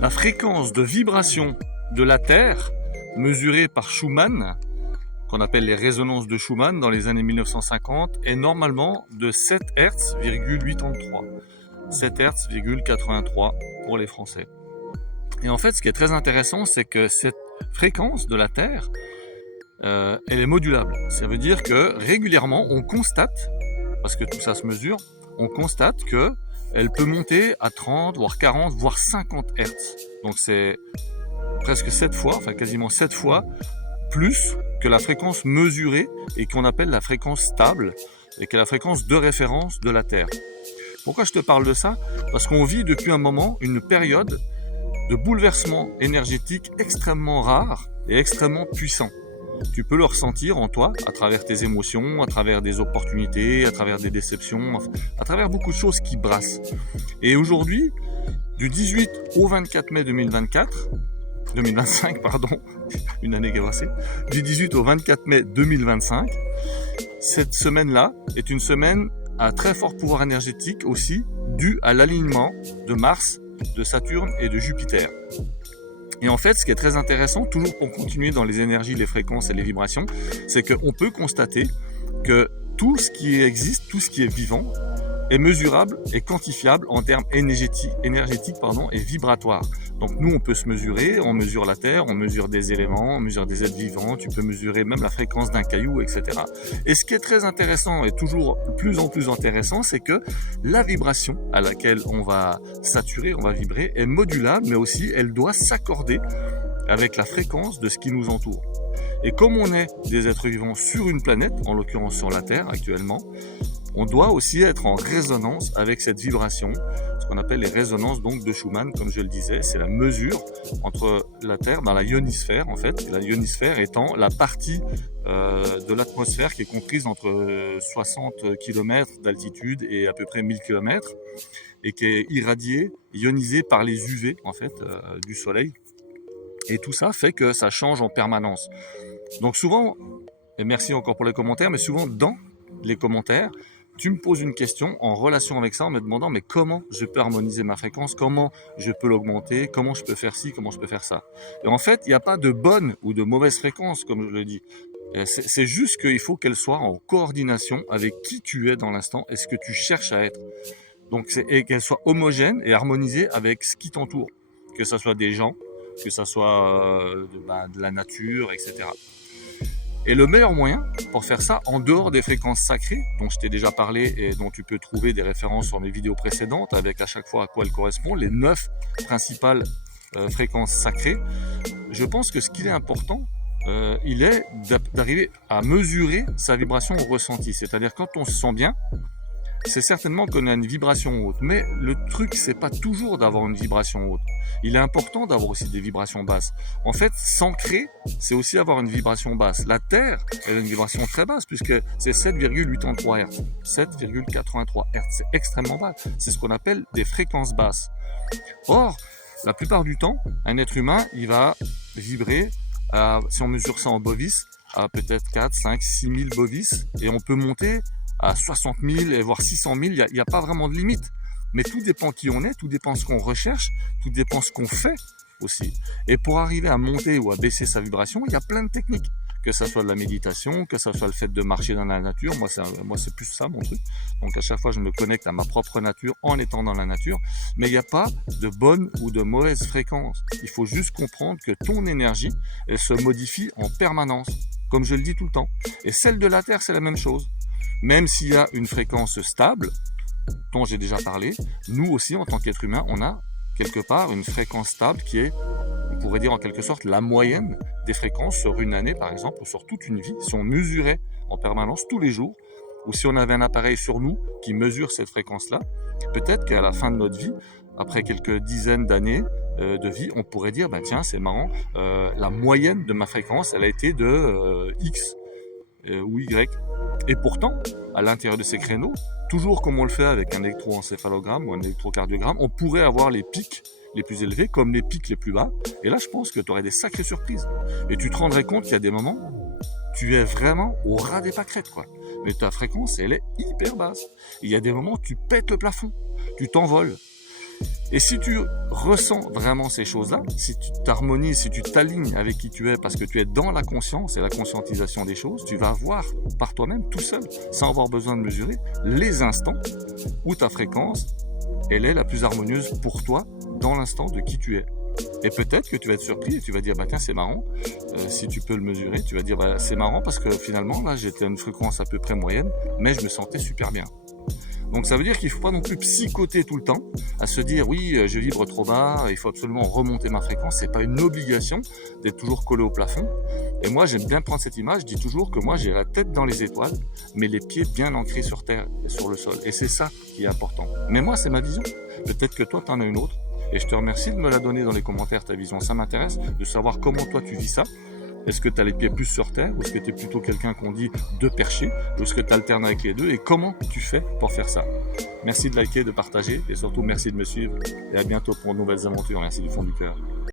La fréquence de vibration de la Terre, mesurée par Schumann, qu'on appelle les résonances de Schumann dans les années 1950, est normalement de 7 Hz,83. 7 Hz,83 pour les Français. Et en fait, ce qui est très intéressant, c'est que cette fréquence de la Terre, elle est modulable. Ça veut dire que régulièrement, on constate, parce que tout ça se mesure, on constate que elle peut monter à 30, voire 40, voire 50 Hz. Donc c'est presque 7 fois, enfin quasiment 7 fois plus que la fréquence mesurée et qu'on appelle la fréquence stable et qui est la fréquence de référence de la Terre. Pourquoi je te parle de ça? Parce qu'on vit depuis un moment une période de bouleversement énergétique extrêmement rare et extrêmement puissant. Tu peux le ressentir en toi à travers tes émotions, à travers des opportunités, à travers des déceptions, à travers beaucoup de choses qui brassent. Et aujourd'hui, du 18 au 24 mai 2025, pardon, une année qui est passée, du 18 au 24 mai 2025, cette semaine-là est une semaine à très fort pouvoir énergétique aussi, due à l'alignement de Mars, de Saturne et de Jupiter. Et en fait, ce qui est très intéressant, toujours pour continuer dans les énergies, les fréquences et les vibrations, c'est qu'on peut constater que tout ce qui existe, tout ce qui est vivant, est mesurable et quantifiable en termes énergétiques et vibratoires. Donc nous, on peut se mesurer, on mesure la Terre, on mesure des éléments, on mesure des êtres vivants, tu peux mesurer même la fréquence d'un caillou, etc. Et ce qui est très intéressant et toujours de plus en plus intéressant, c'est que la vibration à laquelle on va saturer, on va vibrer, est modulable, mais aussi elle doit s'accorder avec la fréquence de ce qui nous entoure. Et comme on est des êtres vivants sur une planète, en l'occurrence sur la Terre actuellement, on doit aussi être en résonance avec cette vibration, ce qu'on appelle les résonances donc de Schumann, comme je le disais, c'est la mesure entre la Terre dans la ionosphère en fait, et la ionosphère étant la partie de l'atmosphère qui est comprise entre 60 km d'altitude et à peu près 1000 km, et qui est irradiée, ionisée par les UV en fait du soleil. Et tout ça fait que ça change en permanence. Donc souvent, et merci encore pour les commentaires, mais souvent dans les commentaires, tu me poses une question en relation avec ça en me demandant mais comment je peux harmoniser ma fréquence, comment je peux l'augmenter, comment je peux faire ci, comment je peux faire ça. Et en fait, il n'y a pas de bonne ou de mauvaise fréquence, comme je le dis. C'est juste qu'il faut qu'elle soit en coordination avec qui tu es dans l'instant et ce que tu cherches à être. Donc, et qu'elle soit homogène et harmonisée avec ce qui t'entoure. Que ce soit des gens, que ce soit de la nature, etc. Et le meilleur moyen pour faire ça, en dehors des fréquences sacrées, dont je t'ai déjà parlé et dont tu peux trouver des références sur mes vidéos précédentes, avec à chaque fois à quoi elles correspondent, les 9 principales fréquences sacrées, je pense que ce qu'il est important, il est d'arriver à mesurer sa vibration au ressenti. C'est-à-dire quand on se sent bien, c'est certainement qu'on a une vibration haute. Mais le truc, c'est pas toujours d'avoir une vibration haute. Il est important d'avoir aussi des vibrations basses. En fait, s'ancrer, c'est aussi avoir une vibration basse. La Terre, elle a une vibration très basse puisque c'est 7,83 Hz. 7,83 Hz, c'est extrêmement bas. C'est ce qu'on appelle des fréquences basses. Or, la plupart du temps, un être humain, il va vibrer, si on mesure ça en bovis, à peut-être 4, 5, 6 000 bovis. Et on peut monter à 60 000 et voire 600 000, il n'y a pas vraiment de limite. Mais tout dépend qui on est, tout dépend ce qu'on recherche, tout dépend ce qu'on fait aussi. Et pour arriver à monter ou à baisser sa vibration, il y a plein de techniques. Que ça soit de la méditation, que ça soit le fait de marcher dans la nature. Moi, c'est plus ça mon truc. Donc à chaque fois, je me connecte à ma propre nature en étant dans la nature. Mais il n'y a pas de bonne ou de mauvaise fréquence. Il faut juste comprendre que ton énergie, elle se modifie en permanence, comme je le dis tout le temps. Et celle de la Terre, c'est la même chose. Même s'il y a une fréquence stable, dont j'ai déjà parlé, nous aussi, en tant qu'être humain, on a quelque part une fréquence stable qui est, on pourrait dire en quelque sorte, la moyenne des fréquences sur une année, par exemple, ou sur toute une vie. Si on mesurait en permanence tous les jours, ou si on avait un appareil sur nous qui mesure cette fréquence-là, peut-être qu'à la fin de notre vie, après quelques dizaines d'années de vie, on pourrait dire, bah tiens, c'est marrant, la moyenne de ma fréquence, elle a été de X ou Y. Et pourtant, à l'intérieur de ces créneaux, toujours comme on le fait avec un électroencéphalogramme ou un électrocardiogramme, on pourrait avoir les pics les plus élevés comme les pics les plus bas. Et là, je pense que tu aurais des sacrées surprises. Et tu te rendrais compte qu'il y a des moments, tu es vraiment au ras des pâquerettes, quoi. Mais ta fréquence, elle est hyper basse. Il y a des moments où tu pètes le plafond, tu t'envoles. Et si tu ressens vraiment ces choses-là, si tu t'harmonises, si tu t'alignes avec qui tu es, parce que tu es dans la conscience et la conscientisation des choses, tu vas voir par toi-même, tout seul, sans avoir besoin de mesurer, les instants où ta fréquence, elle est la plus harmonieuse pour toi dans l'instant de qui tu es. Et peut-être que tu vas être surpris et tu vas dire, bah tiens, c'est marrant, si tu peux le mesurer, tu vas dire, bah c'est marrant parce que finalement, là, j'étais à une fréquence à peu près moyenne, mais je me sentais super bien. Donc ça veut dire qu'il ne faut pas non plus psychoter tout le temps, à se dire oui, je vibre trop bas, il faut absolument remonter ma fréquence. C'est pas une obligation d'être toujours collé au plafond. Et moi, j'aime bien prendre cette image. Je dis toujours que moi, j'ai la tête dans les étoiles, mais les pieds bien ancrés sur terre et sur le sol. Et c'est ça qui est important. Mais moi, c'est ma vision. Peut-être que toi, tu en as une autre. Et je te remercie de me la donner dans les commentaires, ta vision. Ça m'intéresse de savoir comment toi, tu vis ça. Est-ce que tu as les pieds plus sur terre ou est-ce que tu es plutôt quelqu'un qu'on dit de perché ou est-ce que tu alternes avec les deux et comment tu fais pour faire ça? Merci de liker, de partager et surtout merci de me suivre et à bientôt pour de nouvelles aventures. Merci du fond du cœur.